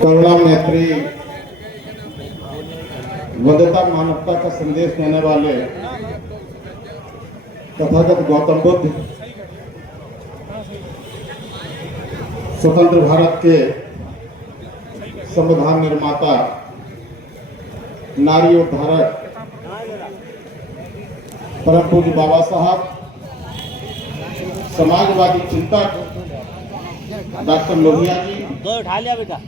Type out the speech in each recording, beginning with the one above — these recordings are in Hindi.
करुणा मैत्री वंदता मानवता का संदेश देने वाले तथागत गौतम बुद्ध स्वतंत्र भारत के संविधान निर्माता, नारी उद्धारक परम पूज्य बाबा साहब, समाजवादी चिंतक डॉक्टर लोहिया जी, उठा लिया बेटा,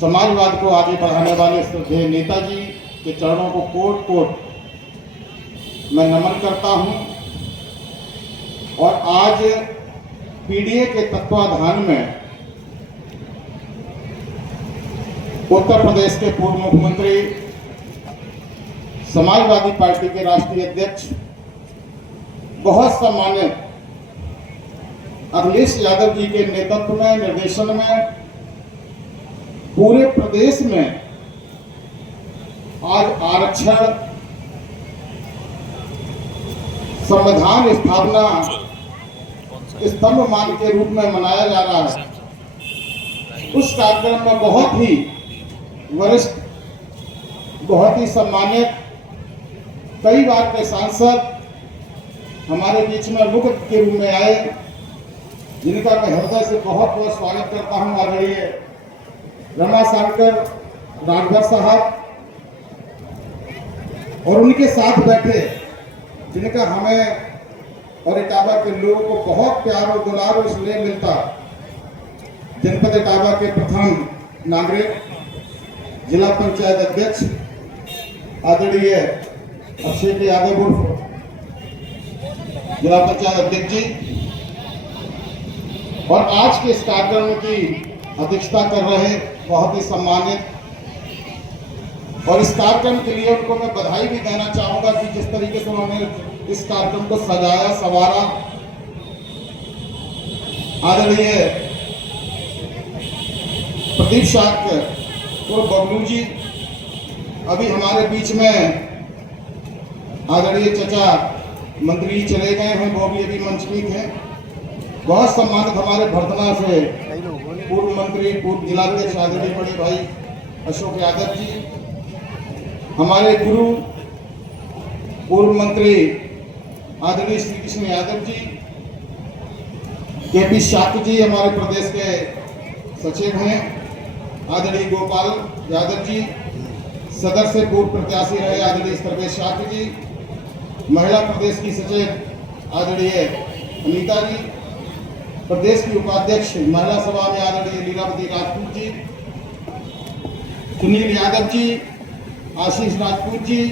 समाजवाद को आगे बढ़ाने वाले श्रद्धेय नेताजी के चरणों को कोट कोट मैं नमन करता हूं। और आज पीडीए के तत्वाधान में उत्तर प्रदेश के पूर्व मुख्यमंत्री, समाजवादी पार्टी के राष्ट्रीय अध्यक्ष, बहुत सम्मानित अखिलेश यादव जी के नेतृत्व में, निर्देशन में पूरे प्रदेश में आज आरक्षण संविधान स्थापना स्तंभ मान के रूप में मनाया जा रहा है। उस कार्यक्रम में बहुत ही वरिष्ठ, बहुत ही सम्मानित, कई बार के सांसद हमारे बीच में मुख्य के रूप में आए, जिनका मैं हृदय से बहुत बहुत स्वागत करता हूं। आदरणीय रमाशंकर राजभर साहब और उनके साथ बैठे, जिनका हमें और इटावा के लोगों को बहुत प्यार और दुलार और स्नेह मिलता, जनपद इटावा के प्रथम नागरिक, जिला पंचायत अध्यक्ष आदरणीय अभिषेक यादव उर्फ जिला पंचायत अध्यक्ष जी, और आज के इस कार्यक्रम की अध्यक्षता कर रहे बहुत ही सम्मानित, और इस कार्यक्रम के लिए उनको मैं बधाई भी देना चाहूंगा कि जिस तरीके से उन्होंने इस कार्यक्रम को सजाया संवारा। आदरणीय प्रदीप शाक्य और बबलू जी अभी हमारे बीच में, आदरणीय चचा मंत्री चले गए हैं, वो भी अभी मंच में थे। बहुत सम्मानित हमारे भरतना से पूर्व मंत्री, पूर्व जिलाध्यक्ष आदरणीय बड़े भाई अशोक यादव जी, हमारे गुरु पूर्व मंत्री आदरणीय श्री कृष्ण यादव जी, केपी शाक्य जी हमारे प्रदेश के सचिव हैं, आदरणीय गोपाल यादव जी, सदर से पूर्व प्रत्याशी रहे आदरणीय सर्वेश शाक्य जी, महिला प्रदेश की सचिव आदरणीय अनीता जी, प्रदेश की उपाध्यक्ष महिला सभा में आदरणीय लीलावती राजपूत जी, सुनील यादव जी, आशीष राजपूत जी,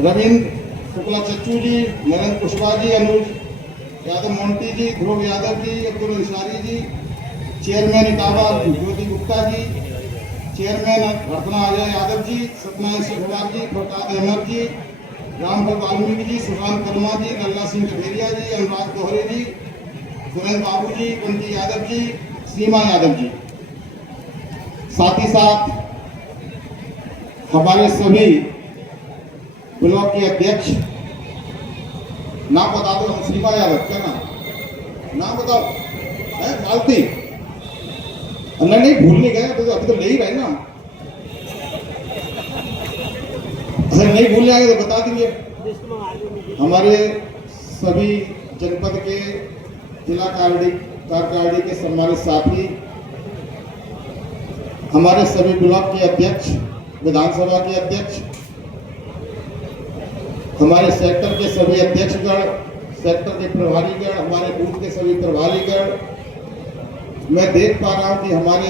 रविंद्र शुक्ला चच्चू जी, नरेंद्र कुशवाहा जी, अनुज यादव मोंटी जी, ध्रुव यादव जी, अब्दुल अंसारी जी, चेयरमैन इटावा ज्योति गुप्ता जी, चेयरमैन रत्ना अजय यादव जी, सत्यनारायण सिंह जी, फरकाद अहमद जी, रामभर वाल्मीकि जी, सुशांत वर्मा जी, लल्ला सिंह झवेरिया जी, अनुराग दोहरे जी, सुरेंद्र बाबू जी, कुंती यादव जी, सीमा यादव जी, साथ ही साथ हमारे सभी ब्लॉक के अध्यक्ष, नाम बता दो, सीमा यादव, क्या नाम बताओ, है मालती, नहीं भूलने गए तो अभी तो ले ही रहे ना, अगर नहीं भूल जाएंगे तो बता देंगे। हमारे सभी जनपद के जिला कार्यकारिणी के सम्मानित साथी, हमारे सभी ब्लॉक के अध्यक्ष, विधानसभा के अध्यक्ष, हमारे सेक्टर के सभी अध्यक्षगण, सेक्टर के प्रभारीगण, हमारे बूथ के सभी प्रभारीगण, मैं देख पा रहा हूं कि हमारे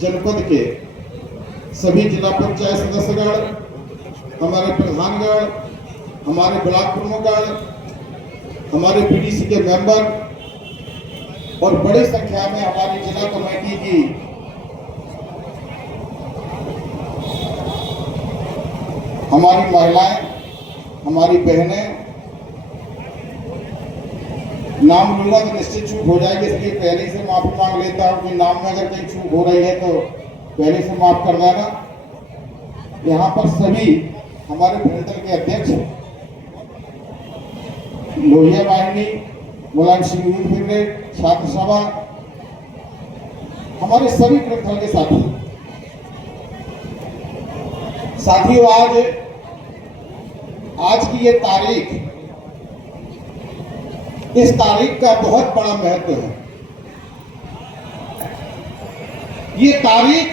जनपद के सभी जिला पंचायत सदस्यगण, हमारे प्रधानगण, हमारे ब्लॉक प्रमुखगण, हमारे पीडीसी के मेंबर और बड़ी संख्या में हमारी जिला कमेटी की हमारी महिलाएं, हमारी बहनें, नाम लूंगा तो निश्चित चूक हो जाएगी, इसलिए पहले से माफी मांग लेता हूं कि नाम में अगर कहीं चूक हो रही है तो पहले से माफ कर देना। यहाँ पर सभी हमारे भ्रंटल के अध्यक्ष लोहिया वाहिनी, मुलायम सिंह ब्रिगेड, छात्र सभा, हमारे सभी प्रखंड के साथियों, आज की ये तारीख, इस तारीख का बहुत बड़ा महत्व है। ये तारीख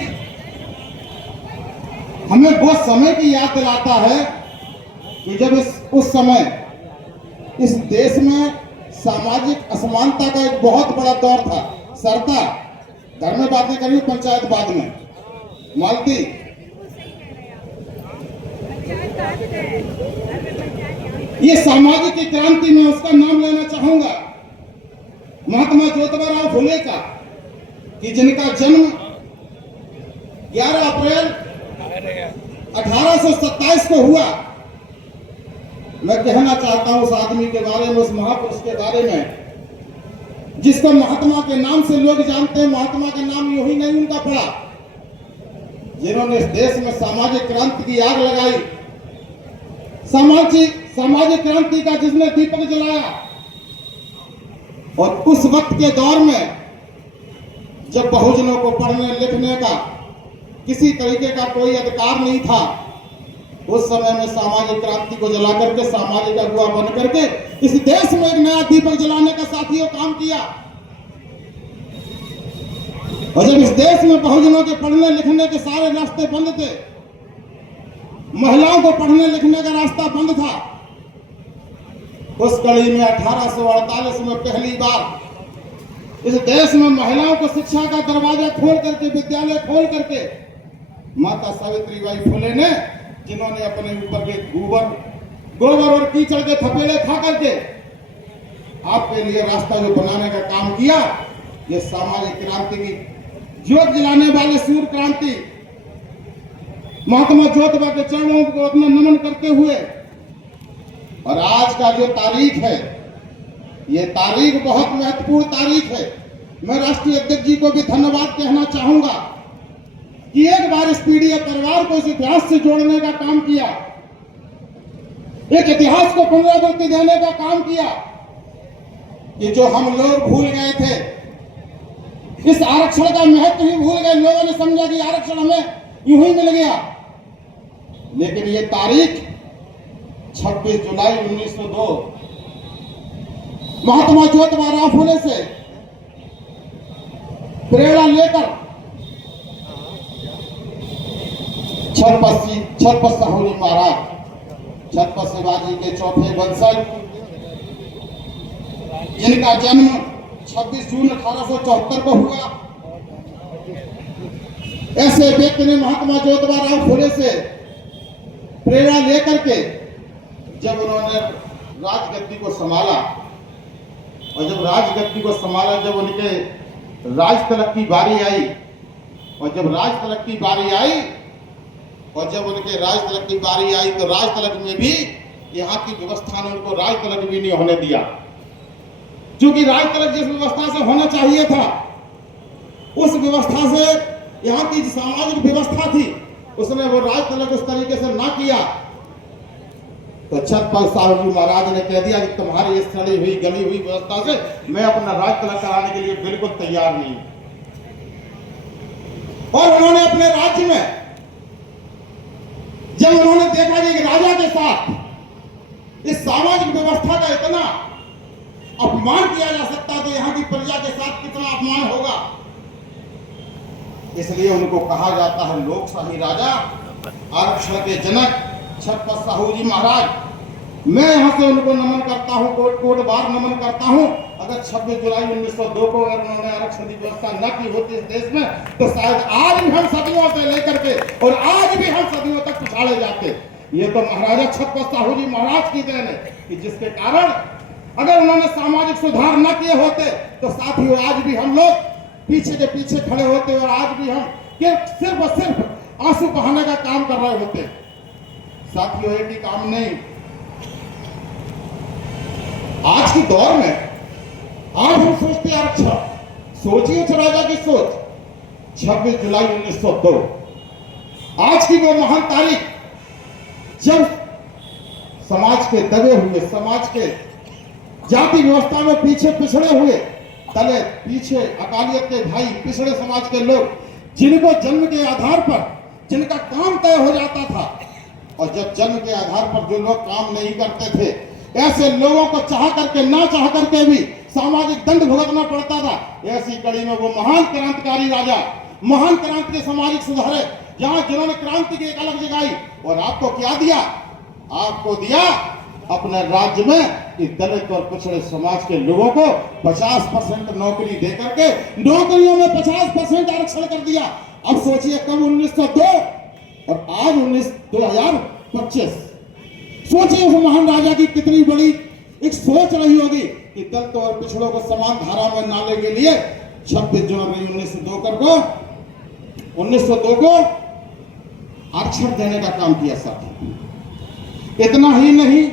हमें वो समय की याद दिलाता है कि जब उस समय इस देश में सामाजिक असमानता का एक बहुत बड़ा दौर था। सरता घर में बातें करी, पंचायत बाद में। मालती ये सामाजिक क्रांति में उसका नाम लेना चाहूंगा, महात्मा ज्योतिबा राव फुले का, कि जिनका जन्म 11 अप्रैल 1827 को हुआ। मैं कहना चाहता हूं उस आदमी के बारे में, उस महापुरुष के बारे में जिसको महात्मा के नाम से लोग जानते हैं। महात्मा का नाम यूं ही नहीं उनका पड़ा, जिन्होंने इस देश में सामाजिक क्रांति की आग लगाई, सामाजिक क्रांति का जिसने दीपक जलाया। और उस वक्त के दौर में जब बहुजनों को पढ़ने लिखने का किसी तरीके का कोई अधिकार नहीं था, उस समय में सामाजिक क्रांति को जला करके, सामाजिक अगुआ बन करके इस देश में एक नया दीपक जलाने का साथियों काम किया। और जब इस देश में बहुजनों के पढ़ने लिखने के सारे रास्ते बंद थे, महिलाओं को पढ़ने लिखने का रास्ता बंद था, उस कड़ी में 1848 में पहली बार इस देश में महिलाओं को शिक्षा का दरवाजा खोल करके, विद्यालय खोल करके माता सावित्रीबाई फुले ने, जिन्होंने अपने ऊपर के गोबर और कीचड़ के थपेले खा करके आपके लिए रास्ता जो बनाने का काम किया, ये सामाजिक क्रांति की ज्योत जलाने वाले सूर्य क्रांति महात्मा ज्योतिबा के चरणों को अपना नमन करते हुए, और आज का जो तारीख है, ये तारीख बहुत महत्वपूर्ण तारीख है। मैं राष्ट्रीय अध्यक्ष जी को भी धन्यवाद कहना चाहूंगा कि एक बार इस पीढ़ी परिवार को इस इतिहास से जोड़ने का काम किया, एक इतिहास को पुनरावृत्ति देने का काम किया, कि जो हम लोग भूल गए थे, इस आरक्षण का महत्व ही भूल गए। लोगों ने समझा कि आरक्षण हमें यूं ही मिल गया, लेकिन ये तारीख 26 जुलाई 1902 महात्मा ज्योतिबा राव फुले से प्रेरणा लेकर छत्रपति साहूजी महाराज, छत्रपति शिवाजी के चौथे वंशज, जिनका जन्म 26 जून 1874 को हुआ, ऐसे व्यक्ति ने महात्मा ज्योतिबा राव फुले से प्रेरणा लेकर के जब उन्होंने राजगद्दी को संभाला, और जब राजगद्दी को संभाला, जब उनके राज तलक की बारी आई, और जब राज तलक की बारी आई, और जब उनके राज तलक की बारी आई, तो राज तलक में भी यहाँ की व्यवस्था ने उनको राज तलक भी नहीं होने दिया। क्योंकि राज तलक जिस व्यवस्था से होना चाहिए था, उस व्यवस्था से यहाँ की सामाजिक व्यवस्था थी, उसने वो राज तलक उस तरीके से ना किया। तो छत्रपति साहूजी महाराज ने कह दिया कि तुम्हारी इस सड़ी हुई गली हुई व्यवस्था से मैं अपना राज तलक कराने के लिए बिल्कुल तैयार नहीं। और उन्होंने अपने राज्य में जब उन्होंने देखा कि एक राजा के साथ इस सामाजिक व्यवस्था का इतना अपमान किया जा सकता, तो यहाँ की प्रजा के साथ कितना अपमान होगा, इसलिए उनको कहा जाता है लोकशाही राजा, आरक्षण के जनक छत्रपति साहूजी महाराज। मैं यहाँ से उनको नमन करता हूँ, कोट बार नमन करता हूँ। अगर 26 जुलाई 1902 को अगर उन्होंने आरक्षण की व्यवस्था न की होती इस देश में, तो शायद आज भी हम सदियों से लेकर के और आज भी हम सदियों तक पिछाड़े जाते। ये तो महाराजा छत्रपति साहूजी महाराज की देन है, कि जिसके कारण अगर उन्होंने सामाजिक सुधार न किए होते, तो साथियों आज भी हम लोग पीछे के पीछे खड़े होते, और आज भी हम सिर्फ और सिर्फ आंसू बहाने का काम कर रहे होते। साथियों एक ही काम नहीं, आज के दौर में आज हम सोचते आरक्षण, सोचिए उस राजा की सोच। 26 जुलाई 1902 आज की वो महान तारीख, जब समाज के दबे हुए, समाज के जाति व्यवस्था में पीछे पिछड़े हुए दलित, पीछे, अकालियत के भाई, पिछड़े समाज के लोग, जिनको जन्म के आधार पर जिनका काम तय हो जाता था, और जब जन्म के आधार पर जो लोग काम नहीं करते थे, ऐसे लोगों को चाह करके ना चाह करके भी सामाजिक दंड भुगतना पड़ता था। ऐसी कड़ी में वो महान क्रांतिकारी राजा, महान क्रांति के सामाजिक सुधारक, जहां जिन्होंने क्रांति की एक अलग जगाई, और आपको क्या दिया? आपको दिया अपने राज्य में कि दलित और पिछड़े समाज के लोगों को 50% नौकरी दे करके नौकरियों में 50% आरक्षण कर दिया। अब सोचिए कब 1902 और आज 2025, सोचिए उस महान राजा की कितनी बड़ी एक सोच रही होगी कि दलित और पिछड़ों को समान धारा में नाले के लिए 26 जनवरी 1902 को आरक्षण देने का काम किया साथी। इतना ही नहीं,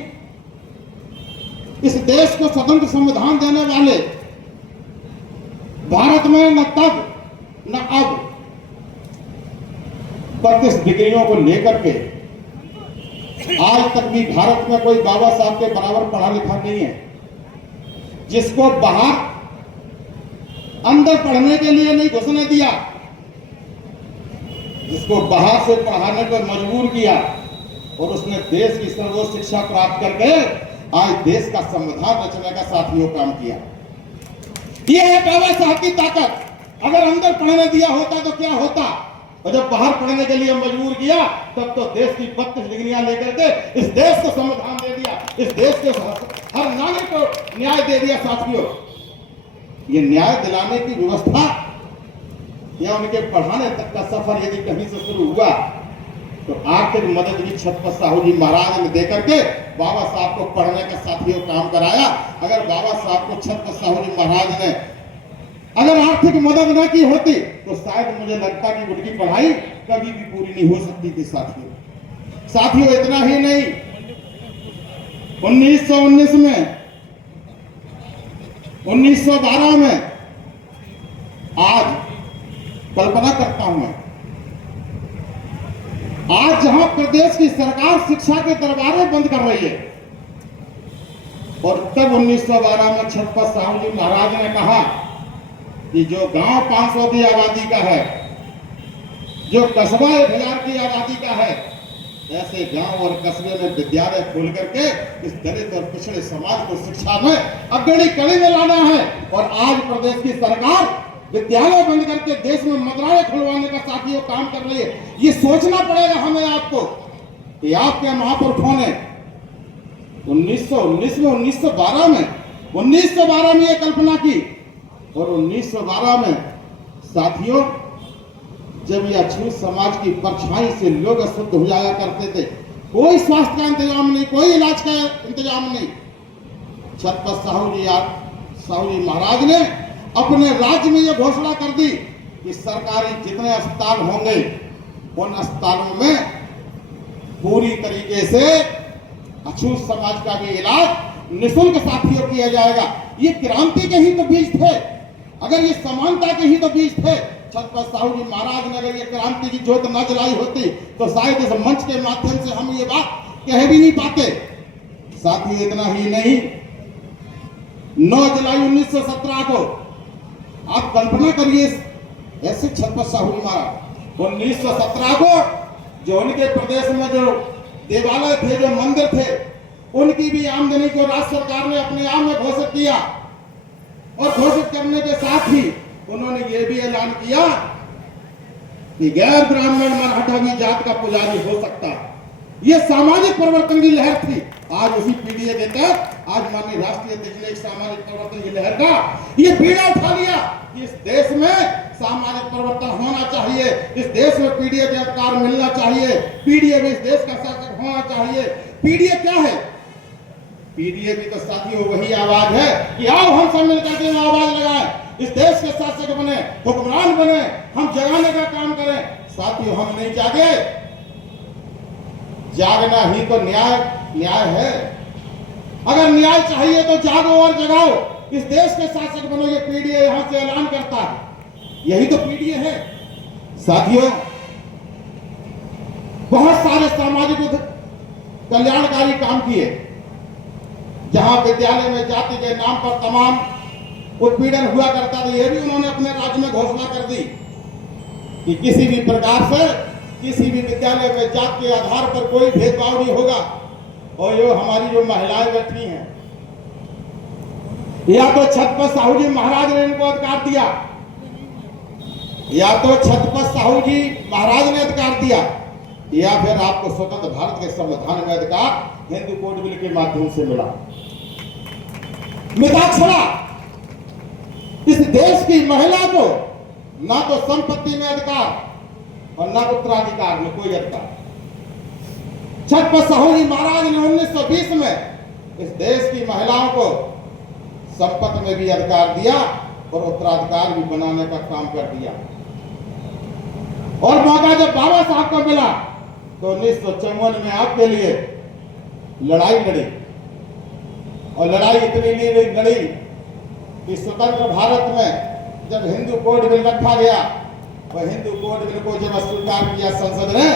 इस देश को स्वतंत्र संविधान देने वाले भारत में न तब न अब 32 डिग्रियों को लेकर के आज तक भी भारत में कोई बाबा साहब के बराबर पढ़ा लिखा नहीं है, जिसको बाहर अंदर पढ़ने के लिए नहीं घुसने दिया, जिसको बाहर से पढ़ाने पर मजबूर किया, और उसने देश की सर्वोच्च शिक्षा प्राप्त करके आज देश का संविधान रचने का साथियों काम किया। यह है बाबा साहब की ताकत। अगर अंदर पढ़ने दिया होता तो क्या होता, और जब बाहर पढ़ने के लिए मजबूर किया तब तो देश की 32 डिग्रियां लेकर के इस देश को संविधान दे दिया, इस देश के हर नागरिक को न्याय दे दिया। साथियों, ये न्याय दिलाने की व्यवस्था या उनके पढ़ाने तक का सफर यदि कहीं से शुरू हुआ तो आर्थिक मदद भी छत्रपति साहू जी महाराज ने देकर के बाबा साहब को पढ़ने का साथियों काम कराया। अगर बाबा साहब को छत्रपति साहू जी महाराज ने अगर आर्थिक मदद न की होती तो शायद मुझे लगता कि उनकी पढ़ाई कभी भी पूरी नहीं हो सकती थी। साथियों, इतना ही नहीं, 1919 में, 1912 में, आज कल्पना करता हूं मैं, आज जहां प्रदेश की सरकार शिक्षा के दरबारे बंद कर रही है, और तब 1912 में छत्रपति साहू जी महाराज ने कहा कि जो गांव 500 की आबादी का है, जो कस्बा 1000 की आबादी का है, ऐसे गांव और कस्बे में विद्यालय खोल करके इस दलित और पिछड़े समाज को शिक्षा में अग्रणी कड़ी में लाना है। और आज प्रदेश की सरकार विद्यालय बंद करके देश में मंत्रालय खुलवाने का साथियों काम कर रही है। ये सोचना पड़ेगा हमें आपको कि आपके महापुरुषों ने 1919 में, 1912 में ये कल्पना की, और 1912 में साथियों जब ये अछूत समाज की परछाई से लोग अशुद्ध हो जाया करते थे, कोई स्वास्थ्य का इंतजाम नहीं, कोई इलाज का इंतजाम नहीं, छत्रपति साहू जी महाराज ने अपने राज्य में यह घोषणा कर दी कि सरकारी जितने अस्पताल होंगे उन अस्पतालों में पूरी तरीके से अछूत समाज का भी इलाज निःशुल्क साथियों किया जाएगा। ये क्रांति के ही तो बीज थे, अगर ये समानता के ही तो बीज थे। छत्रपति साहू जी महाराज ने अगर ये क्रांति की ज्योत न जलाई होती तो शायद इस मंच के माध्यम से हम ये बात कह भी नहीं पाते। साथियों, इतना ही नहीं, 9 जुलाई 1917 को आप कल्पना करिए, ऐसे छत्रपति साहू जी महाराज 1917 को जो उनके प्रदेश में जो देवालय थे, जो मंदिर थे, उनकी भी आमदनी को राज्य सरकार ने अपने आप में घोषित किया, और घोषित करने के साथ ही उन्होंने ये भी ऐलान किया कि गैर ब्राह्मण मराठा भी जात का पुजारी हो सकता है। ये सामाजिक परिवर्तन की लहर थी। आज उसी पीडीए के तहत आज माननीय राष्ट्रीय अध्यक्ष ने एक सामाजिक परिवर्तन की लहर का ये बीड़ा उठा लिया कि इस देश में सामाजिक परिवर्तन होना चाहिए, इस देश में पीडीए के अधिकार मिलना चाहिए, पीडीए भी इस देश का शासक होना चाहिए। पीडीए क्या है? पीडीए भी तो साथियों वही आवाज है कि आओ हम सब मिलकर के आवाज लगाएं, इस देश के शासक बने, हुक्मरान बने, हम जगाने का काम करें। साथियों, हम नहीं जागे, जागना ही तो न्याय है। अगर न्याय चाहिए तो जागो और जगाओ, इस देश के शासक बनो। ये पीडीए यहां से ऐलान करता है, यही तो पीडीए है। साथियों, बहुत सारे सामाजिक कल्याणकारी काम किए, जहां विद्यालय में जाति के नाम पर तमाम उत्पीड़न हुआ करता था, यह भी उन्होंने अपने राज्य में घोषणा कर दी कि किसी भी प्रकार से किसी भी विद्यालय में जात के आधार पर कोई भेदभाव नहीं होगा। और ये हमारी जो महिलाएं बैठी हैं, या तो छत्रपति साहू जी महाराज ने इनको अधिकार दिया, या तो छत्रपति साहू जी महाराज ने अधिकार दिया, या फिर आपको स्वतंत्र भारत के संविधान में अधिकार हिंदू कोड बिल के माध्यम से मिला। मिताक्षरा इस देश की महिला को ना तो संपत्ति में अधिकार और ना उत्तराधिकार में कोई अधिकार। छत्रपति साहू जी महाराज ने 1920 में इस देश की महिलाओं को संपत्ति में भी अधिकार दिया और उत्तराधिकार भी बनाने का काम कर दिया। और मौका जब बाबा साहब को मिला तो 1954 में आपके लिए लड़ाई लड़ी, और लड़ाई इतनी लड़ी कि स्वतंत्र भारत में जब हिंदू कोड बिल रखा गया, और हिंदू कोड बिल को जब स्वीकार किया संसद ने,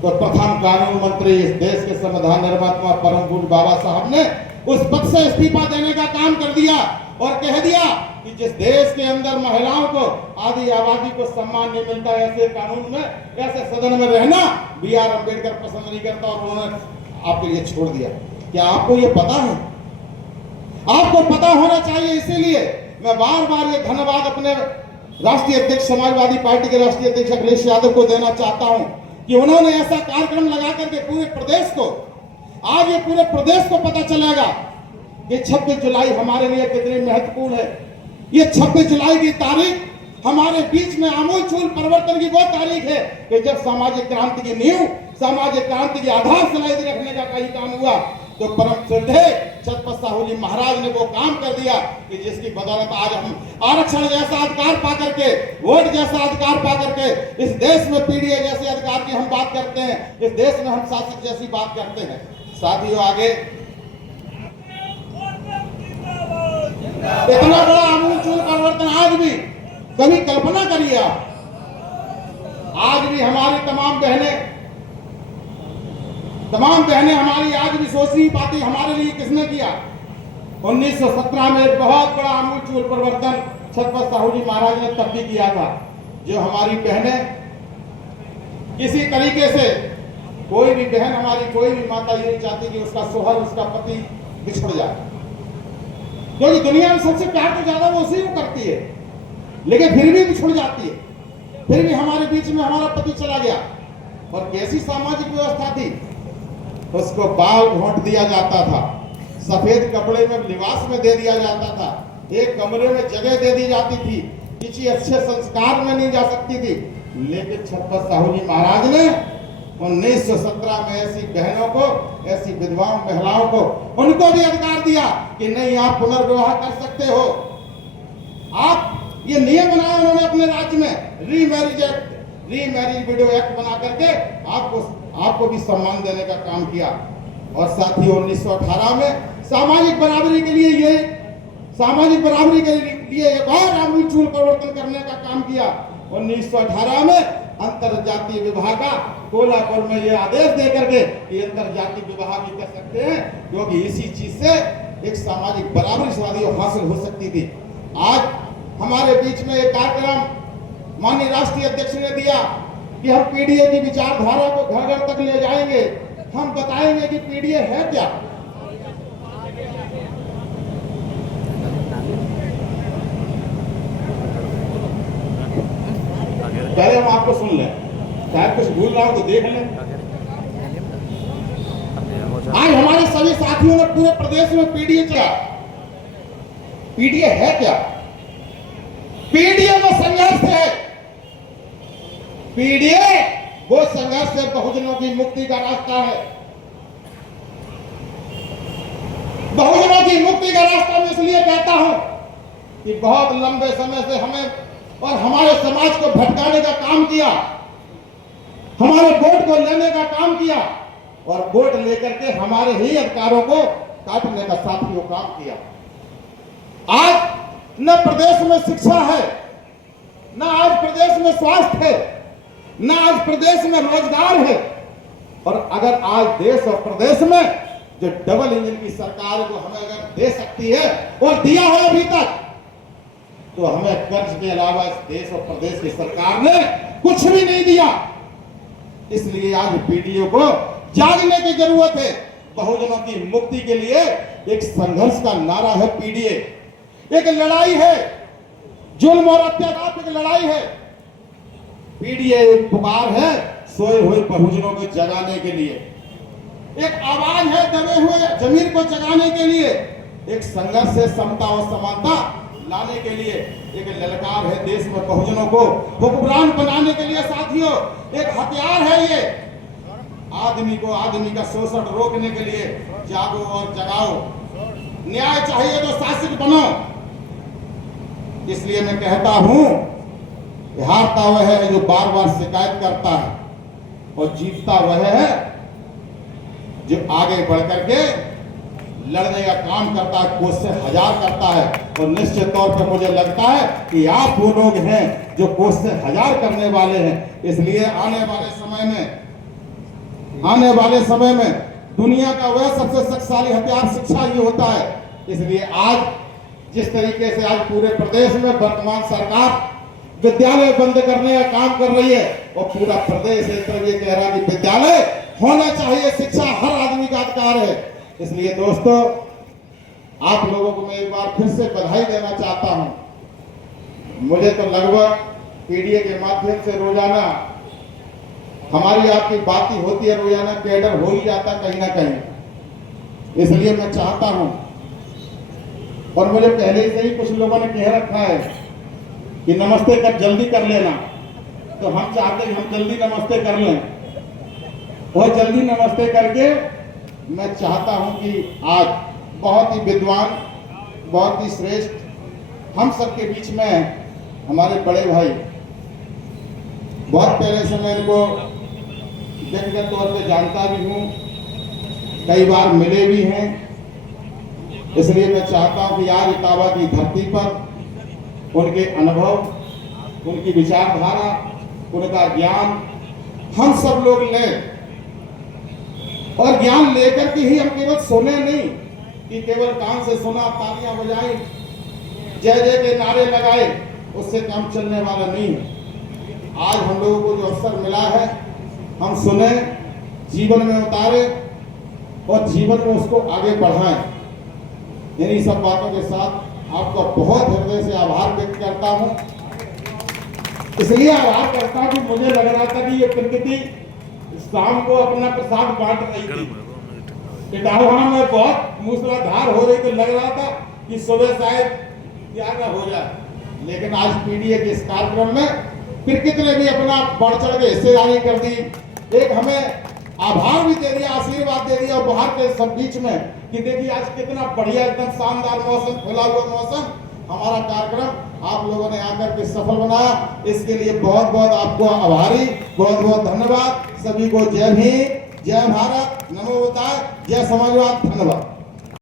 तो प्रथम कानून मंत्री इस देश के संविधान निर्माता परम पूज्य बाबा साहब ने उस पद से इस्तीफा देने का काम कर दिया और कह दिया कि जिस देश के अंदर महिलाओं को आदि आबादी को सम्मान नहीं मिलता, ऐसे कानून में, ऐसे सदन में रहना B.R. अम्बेडकर पसंद नहीं करता, और उन्होंने आपके लिए छोड़ दिया। क्या आपको ये पता है? आपको पता होना चाहिए। इसीलिए मैं बार बार ये धन्यवाद अपने राष्ट्रीय अध्यक्ष समाजवादी पार्टी के राष्ट्रीय अध्यक्ष अखिलेश यादव को देना चाहता हूं कि उन्होंने ऐसा कार्यक्रम लगा करके पूरे प्रदेश को, आज ये पूरे प्रदेश को पता चलेगा कि 26 जुलाई हमारे लिए कितनी महत्वपूर्ण है। ये 26 जुलाई की तारीख हमारे बीच में आमूलचूल परिवर्तन की वो तारीख है कि जब सामाजिक क्रांति की नींव, सामाजिक क्रांति की आधारशिला रखने का कई काम हुआ, तो परम श्रद्धेय छत्रपति साहू जी महाराज ने वो काम कर दिया कि जिसकी बदौलत आज हम आरक्षण जैसा अधिकार पा करके, वोट जैसा अधिकार पा करके, इस देश में पीडीए जैसे अधिकार की हम बात करते हैं, इस देश में हम शासक जैसी बात करते हैं। साथियों, आगे इतना बड़ा आमूलचूल परिवर्तन आज भी कभी कल्पना करिए आप। आज भी हमारी तमाम बहनें हमारी आज भी सोच नहीं पाती हमारे लिए किसने किया। 1917 में एक बहुत बड़ा आमूलचूल परिवर्तन छत्रपति साहू जी महाराज ने तब भी किया था, जो हमारी बहनें किसी तरीके से, कोई भी बहन हमारी, कोई भी माता ये नहीं चाहती कि उसका शोहर, उसका पति बिछड़ जाए, क्योंकि दुनिया में सबसे प्यार तो ज्यादा वो उसी को करती है, लेकिन फिर भी बिछड़ जाती है। फिर भी हमारे बीच में हमारा पति चला गया, और कैसी सामाजिक व्यवस्था थी, उसको बाल घोंट दिया जाता था, सफेद कपड़े में लिबास में दे दिया जाता था, एक कमरे में जगह दे दी जाती थी, किसी अच्छे संस्कार में नहीं जा सकती थी। लेकिन छत्रपति साहू जी महाराज ने 1917 में ऐसी बहनों को, ऐसी विधवाओं महिलाओं को, उनको भी अधिकार दिया कि नहीं, आप पुनर्विवाह कर सकते हो। आप ये नियम बनाया उन्होंने अपने राज्य में, रीमैरिज विडो एक्ट बना करके आपको भी सम्मान देने का काम किया। और साथ ही 1918 में सामाजिक बराबरी के लिए एक और आमूलचूल परिवर्तन करने का काम किया। 1918 में अंतरजातीय विवाह का कोल्हापुर में ये आदेश दे करके कि अंतरजातीय विवाह भी कर सकते हैं, क्योंकि इसी चीज से एक सामाजिक बराबरी शादी हासिल हो सकती थी। आज हमारे बीच में एक कार्यक्रम माननीय राष्ट्रीय अध्यक्ष ने दिया कि हम पीडीए की विचारधारा को घर घर तक ले जाएंगे, हम बताएंगे कि पीडीए है क्या। पहले हम आपको सुन लें, शायद कुछ भूल रहा हो तो देख लें। आज हमारे सभी साथियों ने पूरे प्रदेश में पीडीए किया। पीडीए है क्या? पीडीए में संघर्ष है। पीडीए वो संघर्ष है, बहुजनों की मुक्ति का रास्ता है। बहुजनों की मुक्ति का रास्ता मैं इसलिए कहता हूं कि बहुत लंबे समय से हमें और हमारे समाज को भटकाने का काम किया, हमारे वोट को लेने का काम किया, और वोट लेकर के हमारे ही अधिकारों को काटने का साथियों काम किया। आज न प्रदेश में शिक्षा है, न आज प्रदेश में स्वास्थ्य है, न आज प्रदेश में रोजगार है। और अगर आज देश और प्रदेश में जो डबल इंजन की सरकार को हमें अगर दे सकती है और दिया है अभी तक, तो हमें कर्ज के अलावा इस देश और प्रदेश की सरकार ने कुछ भी नहीं दिया। इसलिए आज पीडीओ को जागने की जरूरत है। बहुजनों की मुक्ति के लिए एक संघर्ष का नारा है पीडीए, एक लड़ाई है, जुल्म और अत्याचार की लड़ाई है। पीडीए एक पुकार है सोए हुए बहुजनों को जगाने के लिए, एक आवाज है दबे हुए जमीर को जगाने के लिए, एक संघर्ष से समता और समानता लाने के लिए, एक ललकार है देश में बहुजनों को हुक्मरान बनाने के लिए। साथियों, एक हथियार है ये आदमी को आदमी का शोषण रोकने के लिए। जागो और जगाओ, न्याय चाहिए तो शासक बनो। इसलिए मैं कहता हूं, हारता वह है जो बार बार शिकायत करता है और जीतता वह है जो आगे बढ़ करके लड़ने का काम करता है, कोशिश हजार करता है। और निश्चित तौर पर मुझे लगता है कि आप वो लोग हैं जो कोशिश हजार करने वाले हैं। इसलिए आने वाले समय में दुनिया का वह सबसे शक्तिशाली हथियार शिक्षा ही होता है। इसलिए आज जिस तरीके से आज पूरे प्रदेश में वर्तमान सरकार विद्यालय बंद करने का काम कर रही है और पूरा प्रदेश एक तरफ ये कह रहा है कि विद्यालय होना चाहिए, शिक्षा हर आदमी का अधिकार है। इसलिए दोस्तों, आप लोगों को मैं एक बार फिर से बधाई देना चाहता हूं। मुझे तो लगभग पीडीए के माध्यम से रोजाना हमारी आपकी बातें होती है, रोजाना कैडर हो ही जाता कहीं ना कहीं। इसलिए मैं चाहता हूं, और मुझे पहले से ही कुछ लोगों ने कह रखा है कि नमस्ते कर जल्दी कर लेना, तो हम चाहते हैं हम जल्दी नमस्ते कर लें। और जल्दी नमस्ते करके मैं चाहता हूं कि आज बहुत ही विद्वान, बहुत ही श्रेष्ठ हम सबके बीच में हमारे बड़े भाई, बहुत पहले से मैं इनको व्यक्तिगत तौर पे जानता भी हूं, कई बार मिले भी हैं। इसलिए मैं चाहता हूं कि आज इटावा की धरती पर उनके अनुभव, उनकी विचारधारा, उनका ज्ञान हम सब लोग लें। और ज्ञान लेकर के ही हम केवल सुने नहीं कि केवल कान से सुना, तालियां बजाएं, जय जय के नारे लगाए, उससे काम चलने वाला नहीं है। आज हम लोगों को जो अवसर मिला है, हम सुने, जीवन में उतारे और जीवन में उसको आगे बढ़ाएं। इन्हीं सब बातों के साथ आपका बहुत हृदय से आभार व्यक्त करता हूं। इसलिए आभार करता हूं कि मुझे लग रहा था कि ये प्रकृति शाम को अपना प्रसाद बांट रही थी। इटावा में बहुत मूसलाधार हो रही, तो लग रहा था कि सुबह शायद क्या ना हो जाए। लेकिन आज पीडीए के इस कार्यक्रम में प्रकृति ने भी अपना बढ़ चढ़ के हिस्सेदारी कर दी, एक हमें आभार भी दे दिया, आशीर्वाद दे दिया बाहर के सब बीच में कि देखिए आज कितना बढ़िया, एकदम शानदार मौसम, खुला हुआ मौसम, हमारा कार्यक्रम आप लोगों ने आकर के सफल बनाया। इसके लिए बहुत बहुत आपको आभारी, बहुत बहुत धन्यवाद। सभी को जय भीम, जय भारत, नमो बुद्धाय, जय समाजवाद, धन्यवाद।